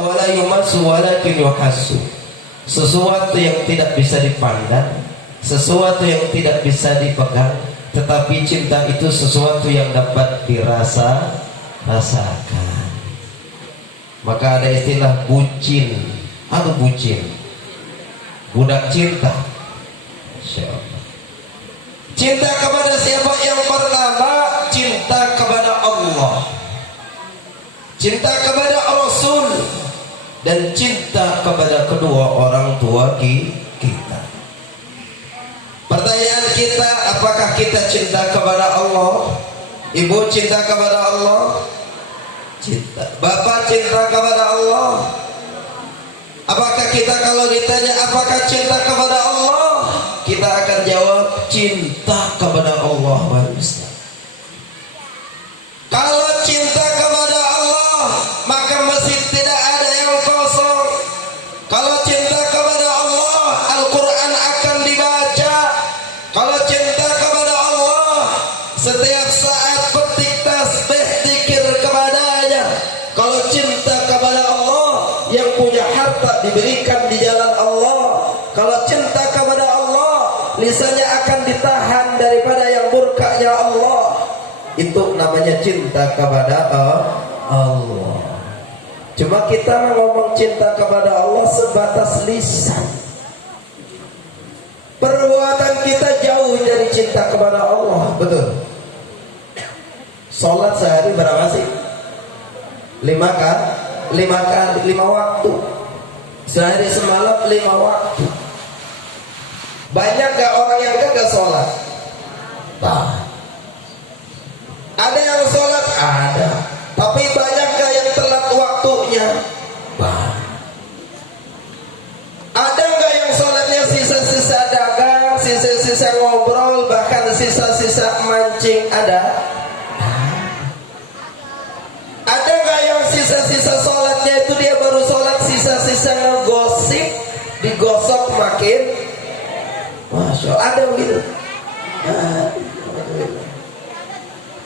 wala yumassu walakin yuhassu. Sesuatu yang tidak bisa dipandang, sesuatu yang tidak bisa dipegang, tetapi cinta itu sesuatu yang dapat rasakan. Maka ada istilah bucin. Apa bucin? Budak cinta. Cinta kepada siapa? Yang pertama, cinta kepada Allah, cinta kepada Rasul, dan cinta kepada kedua orang tua kita. Pertanyaan kita, apakah kita cinta kepada Allah? Ibu cinta kepada Allah? Cinta. Bapak cinta kepada Allah? Apakah kita kalau ditanya apakah cinta kepada Allah, kita akan jawab cinta kepada Allah. Kalau cinta kepada Allah, maka masjid tidak ada yang kosong. Kalau cinta kepada Allah, Al-Quran akan dibaca. Kalau cinta kepada Allah, setiap saat petik tasbih zikir kepadanya. Kalau cinta kepada Allah, yang punya harta diberikan di jalan Allah. Kalau cinta kepada Allah, lisannya akan ditahan daripada yang murkanya Allah. Itu namanya cinta kepada Allah. Cuma kita ngomong cinta kepada Allah sebatas lisan. Perbuatan kita jauh dari cinta kepada Allah. Betul. Sholat sehari berapa sih? 5 kan? 5 waktu. Sehari semalam 5 waktu. Banyak gak orang yang gagal sholat? Nah, ada yang sholat? Ada. Tapi banyak gak yang telat waktunya? Banyak. Ada gak yang sholatnya sisa-sisa dagang, sisa-sisa ngobrol, bahkan sisa-sisa mancing? Ada. Ada gak yang sisa-sisa sholatnya itu dia baru sholat, sisa-sisa ngegosip, digosok makin? Masya Allah, ada begitu.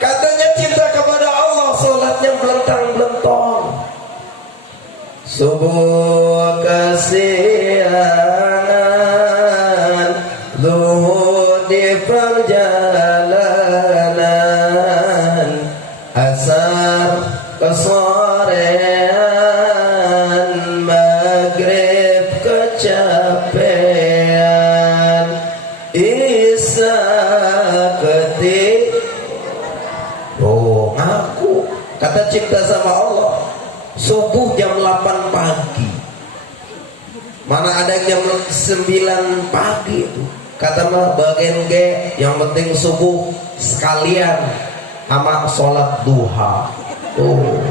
Katanya cinta kepada Allah, sholatnya belentang-belentong. Subuh kesiangan, zuhur di perjalanan, asar kesorean, maghrib kecapean, isya ketik. Oh, ngaku kata cinta sama Allah. Subuh jam 8 pagi. Mana ada jam 9 pagi itu. Kata mah bagian G, yang penting subuh sekalian sama sholat duha. Oh,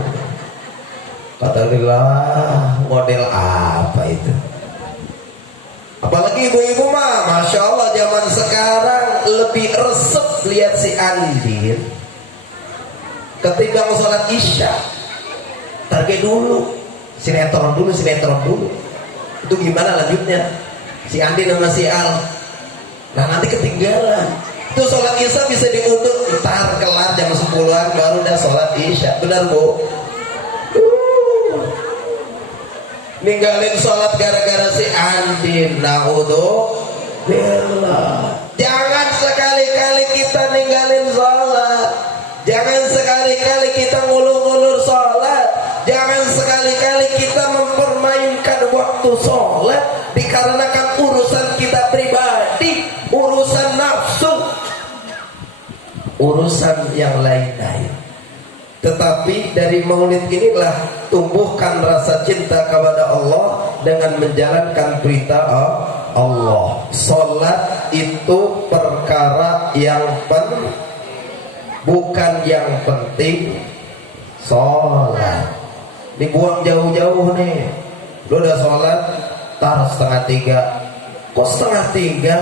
kata Allah, model apa itu? Apalagi ibu-ibu mah, Masya Allah zaman sekarang lebih resep lihat si Andin ketika mau sholat isya. Target dulu, sinetron dulu. Itu gimana lanjutnya? Si Andin sama si Al. Nah nanti ketinggalan. Itu sholat isya bisa diundur, ntar kelar jam 10-an baru udah sholat isya. Benar bu? Ninggalin sholat gara-gara si Andin. Naudzubillah. Jangan sekali-kali kita ninggalin sholat. Jangan sekali-kali kita ngulur-ngulur sholat. Jangan sekali-kali kita mempermainkan waktu sholat dikarenakan urusan kita pribadi, urusan nafsu, urusan yang lain-lain. Tetapi dari maulid inilah tumbuhkan rasa cinta kepada Allah dengan menjalankan perintah Allah. Sholat itu perkara yang bukan yang penting. Sholat dibuang jauh-jauh nih. Lu udah sholat tar 2:30. Kok 2:30?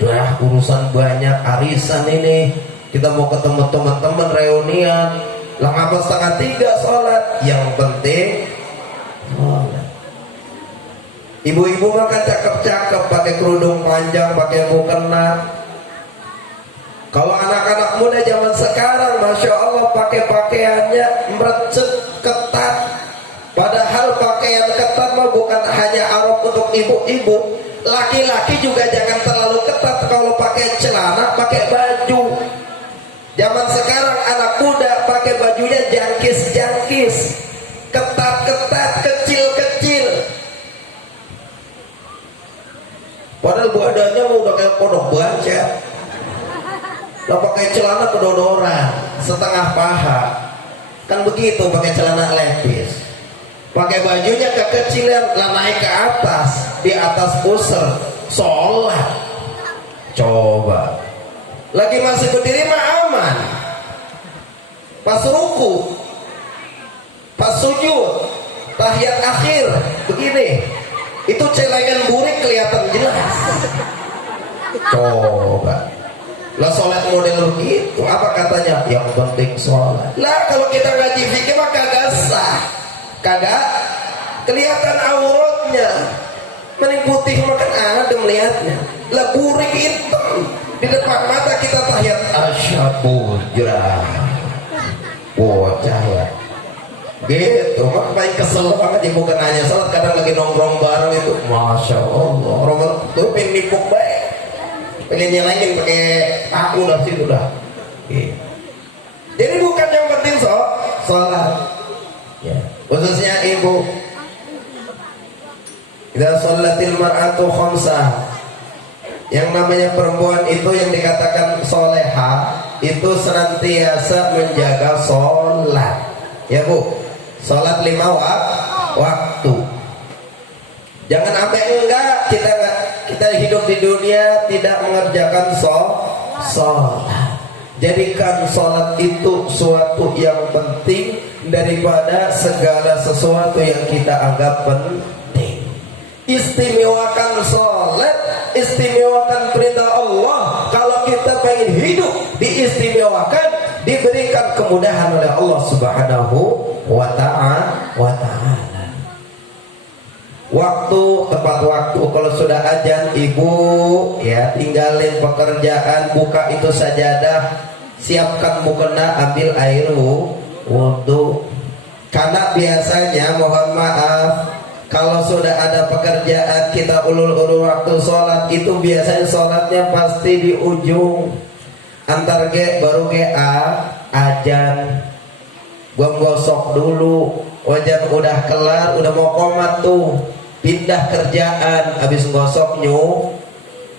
Udah urusan banyak, arisan ini, kita mau ketemu teman-teman reunian. Lah ngapa 2:30 sholat? Yang penting sholat. Ibu-ibu makan cakep-cakep pakai kerudung panjang, pakai mukena. Kalau anak-anak muda zaman sekarang, Masya Allah, pakai pakaiannya merecet, ketat. Padahal pakai pakaian ketat mah bukan hanya arok untuk ibu-ibu, laki-laki juga jangan terlalu ketat kalau pakai celana, pakai baju. Zaman sekarang anak muda pakai bajunya jangkis-jangkis, ketat-ketat, kecil-kecil. Padahal badannya udah kayak kodok baca. Lah pakai celana kedodoran, setengah paha. Kan begitu pakai celana lepis. Pakai bajunya kekecilan, lah naik ke atas, di atas pusar, sholat. Coba. Lagi masih berdiri mah aman. Pas ruku, pas sujud, tahiyat akhir, begini. Itu celengan burik kelihatan jelas. Coba. Lah sholat model begitu, apa katanya? Yang penting sholat. Lah kalau kita ngaji fikih mah kagak sah, kagak kelihatan auratnya. Mending putih makan ada melihatnya. Lah burik hitam di depan mata kita tahiyat asyhadu jerah. Bocah ya. Gitu, mak paling kesel banget ibu kenanya salat kadang lagi nongkrong bareng itu, masya Allah, orang tuh pengen nipuk baik, pengen nyalain pakai aku dah situ dah. Jadi bukan yang penting sholat, ya. Khususnya ibu. Idza sholatil mar'atu khamsah, yang namanya perempuan itu yang dikatakan soleha itu senantiasa menjaga sholat, ya bu. Sholat 5 waktu. Jangan sampai enggak kita hidup di dunia tidak mengerjakan sholat. Jadikan sholat itu suatu yang penting daripada segala sesuatu yang kita anggap penting. Istimewakan sholat, istimewakan perintah Allah. Kalau kita pengen hidup diistimewakan, diberikan kemudahan oleh Allah Subhanahu wa ta'ala. Waktu, tepat waktu. Kalau sudah azan ibu ya tinggalin pekerjaan, buka itu sajadah, siapkan mukena, ambil air wudu. Karena biasanya mohon maaf, kalau sudah ada pekerjaan kita ulul-ulul waktu sholat, itu biasanya sholatnya pasti di ujung. Antar baru azan, gua gosok dulu, wajan udah kelar, udah mau komat tuh, pindah kerjaan, habis gosok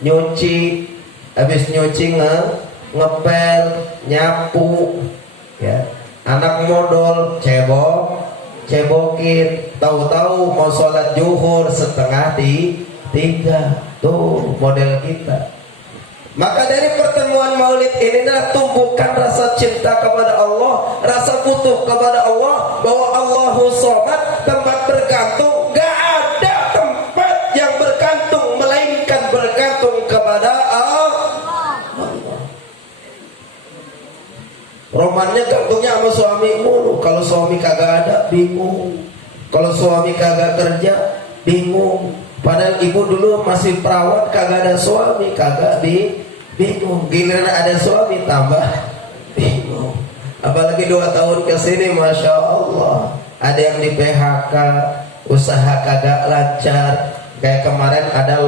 nyuci, habis nyuci ngepel, nyapu, ya. Anak modal cebokin, tahu-tahu mau sholat zuhur 2:30, tuh model kita. Maka dari pertemuan maulid ini adalah tumbuhkan rasa cinta kepada Allah, rasa butuh kepada Allah, bahwa Allahu Somad, tempat bergantung, gak ada tempat yang bergantung melainkan bergantung kepada Allah. Romannya gantungnya sama suami mulu. Kalau suami kagak ada, bingung. Kalau suami kagak kerja, bingung. Padahal ibu dulu masih perawat, kagak ada suami, kagak bingung. Giliran ada suami tambah bingung. Apalagi 2 tahun kesini, masya Allah, ada yang di PHK, usaha kagak lancar. Kayak kemarin ada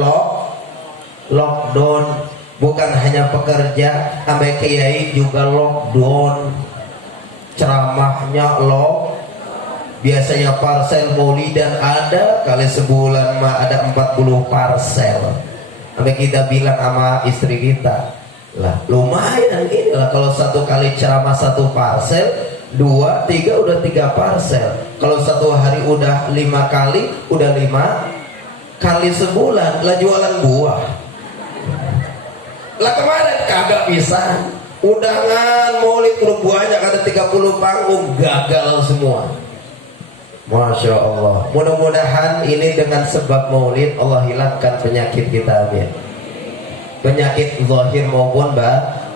lockdown, bukan hanya pekerja, sampai kiai juga lockdown. Ceramahnya biasanya parsel maulidan ada, kali sebulan mah ada 40 parsel. Sampai kita bilang sama istri kita, lah lumayan ini lah kalau 1 kali ceramah 1 parsel, 2, 3 udah 3 parsel. Kalau 1 hari udah 5 kali, udah 5 kali sebulan. Lah jualan buah. Lah kemarin kagak bisa. Undangan maulid udah banyak, ada 30 panggung, gagal semua. Masya Allah. Mudah-mudahan ini dengan sebab maulid Allah hilangkan penyakit kita, amin. Penyakit zahir maupun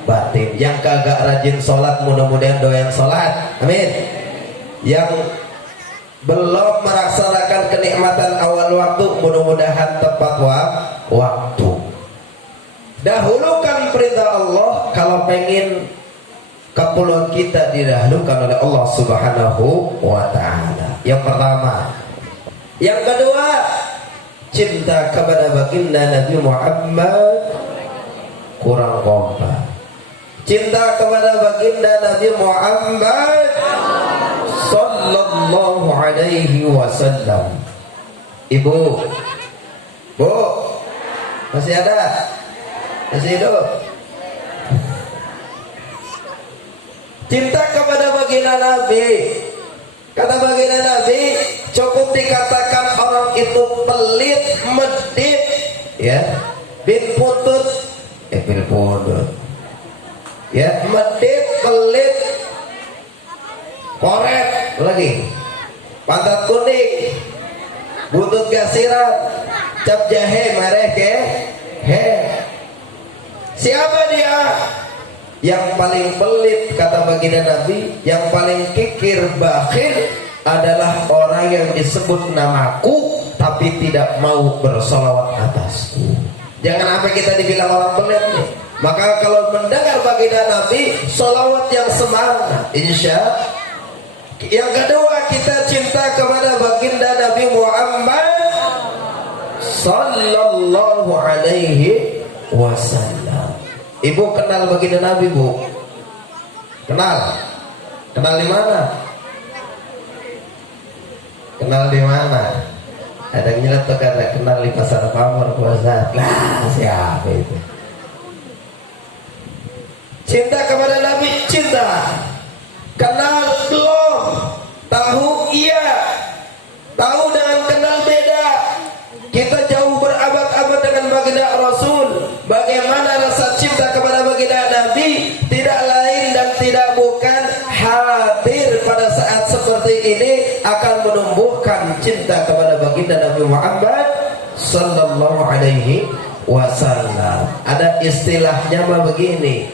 batin. Yang kagak rajin sholat, mudah-mudahan doyan sholat, amin. Yang belum merasakan kenikmatan awal waktu, mudah-mudahan tepat waktu. Dahulukan perintah Allah. Kalau pengen keperluan kita didahulukan oleh Allah Subhanahu wa ta'ala. Yang pertama, Yang kedua, cinta kepada baginda Nabi Muhammad kurang kompak. Cinta kepada baginda Nabi Muhammad sallallahu alaihi wasallam. Ibu, Bu, masih ada? Masih hidup? Cinta kepada baginda Nabi, kata baginda Nabi, cukup dikatakan orang itu pelit, medit, ya, bin putut, ya, medit, pelit, koret, lagi, pantat kuning, buntut gasiran, cap jahe, merek, he. Siapa dia? Yang paling pelit, kata baginda Nabi, yang paling kikir, bakhil adalah orang yang disebut namaku tapi tidak mau bersolawat atasku. Jangan sampai kita dibilang orang pelit nih. Maka kalau mendengar baginda Nabi, solawat yang semangat, insya. Yang kedua, kita cinta kepada baginda Nabi Muhammad sallallahu alaihi wasallam. Ibu kenal baginda Nabi, Bu? Kenal? Kenal di mana? Kenal di mana? Ada nyeletuk kata kenal di pasar Pamor puasa. Lah, siapa itu? Cinta kepada Nabi, cinta. Kenal belum? Tahu iya. Tahu dengan kenal beda. Kita jauh berabad-abad dengan baginda Rasul. Bagaimana rasa cinta kepada baginda Nabi? Tidak lain dan tidak bukan hadir pada saat seperti ini akan menumbuhkan cinta kepada baginda Nabi Muhammad sallallahu alaihi wasallam. Ada istilahnya begini,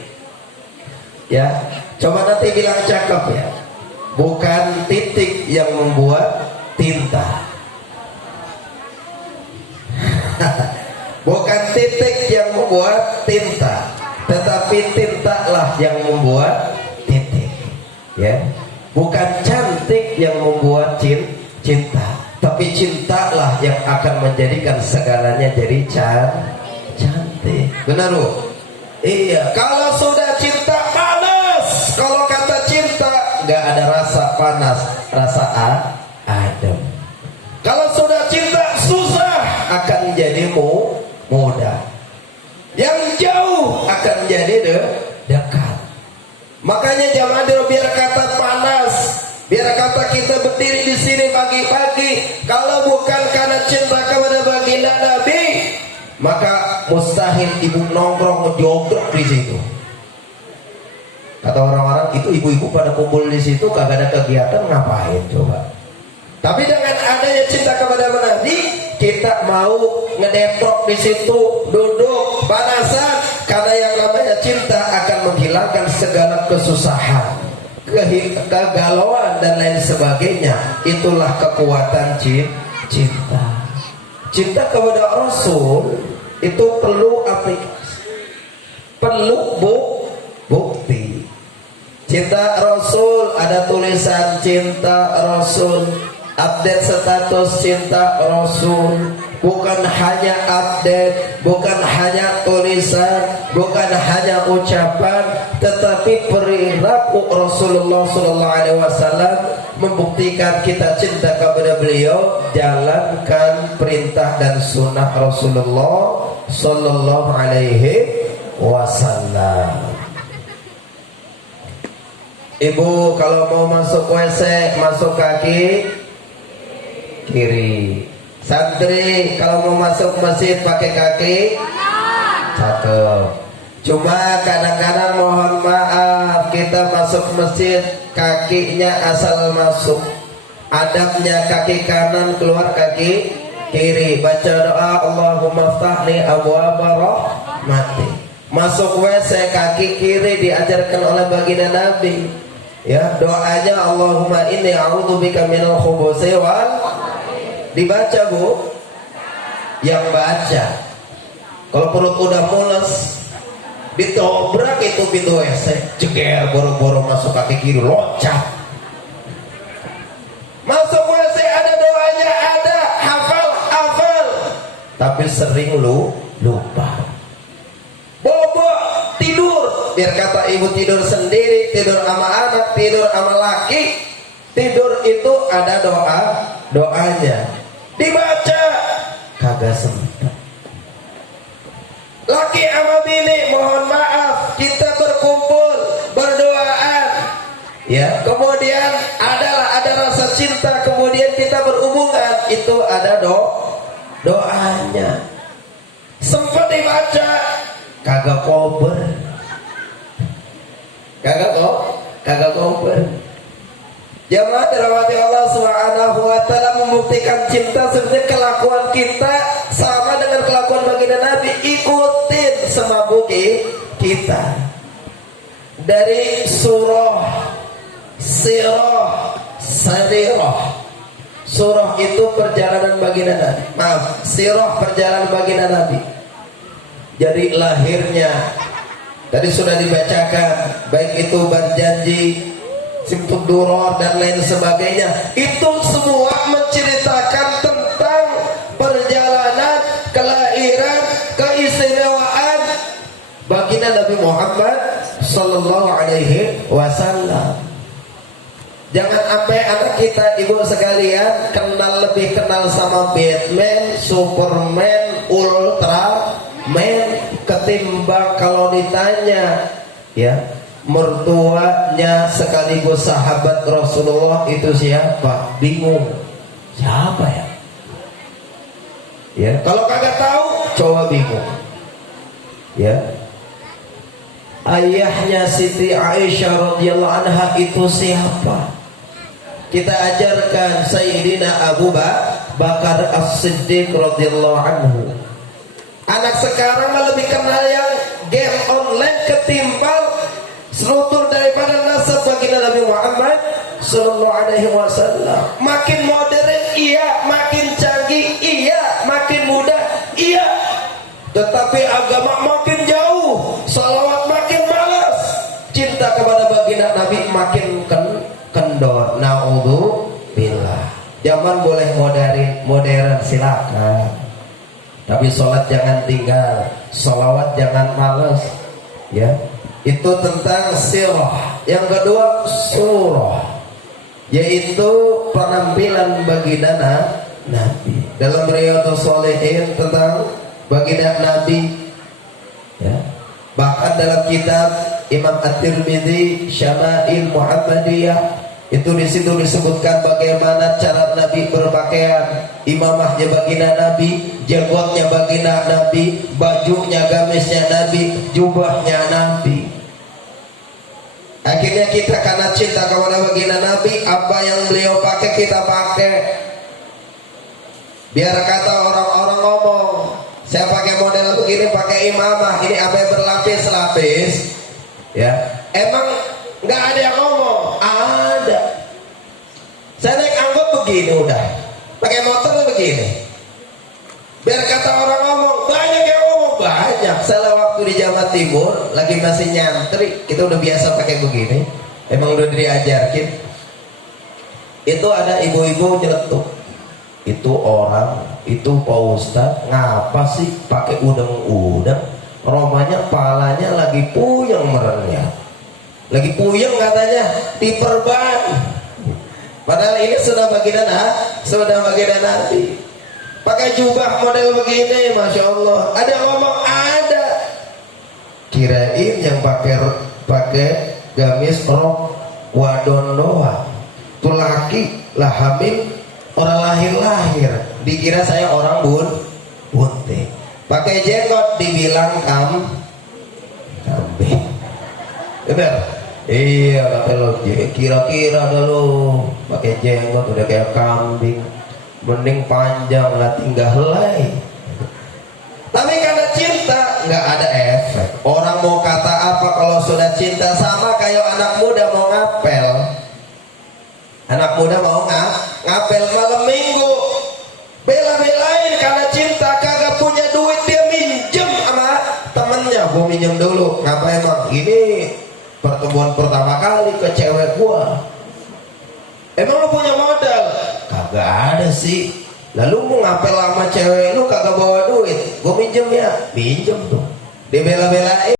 ya, coba nanti bilang cakep ya. Bukan titik yang membuat tinta. Bukan titik yang membuat tinta, tetapi tintalah yang membuat titik, ya. Bukan cantik yang membuat cinta, tapi cintalah yang akan menjadikan segalanya jadi cantik. Benar, Bu? Iya. Kalau sudah cinta panas, kalau kata cinta nggak ada rasa panas, rasa adem. Kalau sudah cinta susah akan jadi mudah. Yang jauh akan jadi dekat. Makanya jamaah biar kata panas, biar kata kita berdiri di sini pagi-pagi, kalau bukan karena cinta kepada baginda Nabi, maka mustahil ibu nongkrong ngejogrok di situ. Kata orang-orang itu ibu-ibu pada kumpul di situ kagak ada kegiatan, ngapain coba? Tapi dengan adanya cinta kepada Nabi, kita mau ngedeprok di situ, duduk panasan, karena yang namanya cinta akan menghilangkan segala kesusahan, kegalauan dan lain sebagainya. Itulah kekuatan cinta. Cinta kepada Rasul itu perlu aplikasi, perlu bukti. Cinta Rasul, ada tulisan cinta Rasul, update status cinta Rasul, bukan hanya update, bukan hanya tulisan, bukan hanya ucapan, tetapi perilaku Rasulullah SAW membuktikan kita cinta kepada beliau. Jalankan perintah dan sunnah Rasulullah Sallallahu Alaihi Wasallam. Ibu kalau mau masuk WC, masuk kaki kiri. Santri kalau mau masuk masjid pakai kaki cakep. Cuma kadang-kadang mohon maaf, kita masuk masjid kakinya asal masuk, adabnya kaki kanan keluar kaki kiri. Baca doa Allahumma ftahli abwaaba rahmati. Masuk WC kaki kiri diajarkan oleh baginda Nabi, ya, doanya Allahumma inni a'udzubika minal khubuthi wal. Dibaca, Bu. Yang baca. Kalau perut udah mules, ditobrak itu pintu WC, jeger, boro-boro masuk kaki kiri, loncat. Masuk WC ada doanya, ada tapi sering lupa. Bobo tidur, biar kata ibu tidur sendiri, tidur sama anak, tidur sama laki. Tidur itu ada doanya, dibaca kagak sempat. Laki sama bini, mohon maaf, kita berkumpul berdoaan, ya. Kemudian ada rasa cinta, kemudian kita berhubungan, itu ada doanya. Sempat dibaca, kagak kober, kagak kober. Jamaah dirahmati Allah Subhanahu wa taala, membuktikan cinta sebenarnya kelakuan kita sama dengan kelakuan baginda Nabi. Ikutin semabuki kita. Dari surah, sirah, sarirah. Surah itu perjalanan baginda Nabi. Maaf, sirah perjalanan baginda Nabi. Jadi lahirnya tadi sudah dibacakan, baik itu berjanji, simpul duror dan lain sebagainya. Itu semua menceritakan tentang perjalanan, kelahiran, keistimewaan baginda Nabi Muhammad sallallahu alaihi wasallam. Jangan sampai anak kita, ibu sekalian, lebih kenal sama Batman, Superman, Ultraman ketimbang kalau ditanya, ya, mertuanya sekaligus sahabat Rasulullah itu siapa? Bingung. Siapa ya? Ya, kalau kagak tahu, coba bingung. Ya. Ayahnya Siti Aisyah radhiyallahu anha itu siapa? Kita ajarkan Sayyidina Abu Bakar As-Siddiq radhiyallahu anhu. Anak sekarang lebih kenal yang game online ketimbang selutur daripada nasab baginda Nabi Muhammad sallallahu alaihi wasallam. Makin modern iya, makin canggih iya, makin mudah iya, tetapi agama makin jauh, salawat makin malas, cinta kepada baginda Nabi makin kendor. Naudzubillah. Zaman boleh modern silakan, tapi sholat jangan tinggal, salawat jangan malas, ya. Itu tentang sirah. Yang kedua surah, yaitu penampilan baginda Nabi. Dalam Riyadhus Shalihin tentang baginda Nabi, ya. Bahkan dalam kitab Imam At-Tirmidzi Syama'il Muhammadiyah, itu di situ disebutkan bagaimana cara Nabi berpakaian, imamahnya baginda Nabi, jenggotnya baginda Nabi, bajunya, gamisnya Nabi, jubahnya Nabi. Akhirnya kita karena cinta kepada baginda Nabi, apa yang beliau pakai kita pakai. Biar kata orang-orang ngomong, saya pakai model begini, pakai imamah, ini apa yang berlapis-lapis, ya. Emang nggak ada yang ngomong? Ada. Saya naik angkot begini udah, pakai motor begini. Biar kata orang ngomong, banyak yang ngomong, banyak. Salah waktu di Jawa Timur, lagi masih nyantri, kita udah biasa pakai begini. Emang udah diajarkin. Itu ada ibu-ibu nyeletuk. Itu orang, itu Pak Ustadz, ngapa sih pakai udeng-udeng? Romanya palanya lagi puyeng merenya. Lagi puyeng katanya, diperban. Padahal ini sudah baginda Nabi. Pakai jubah model begini, masya Allah. Ada yang ngomong ada. Kirain yang pakai gamis rok wadon doang. Tuh laki lah hamil, orang lahir. Dikira saya orang bunting. Pakai jenggot dibilang kambing. Bener? Iya, kata lo, kira-kira dulu pakai jenggot udah kayak kambing, mending panjang lah tinggal helai. Tapi karena cinta nggak ada efek. Orang mau kata apa kalau sudah cinta, sama kayak anak muda mau ngapel. Anak muda mau ngapel malam minggu, bela-belain karena cinta, kagak punya duit dia minjem sama temennya. Gua minjem dulu, ngapa emang? Ini pertemuan pertama kali ke cewek gua. Emang lu punya modal? Kagak ada sih. Lalu mau ngapel sama cewek lu kagak bawa duit. gue minjem ya, pinjem tuh, dibela-belain.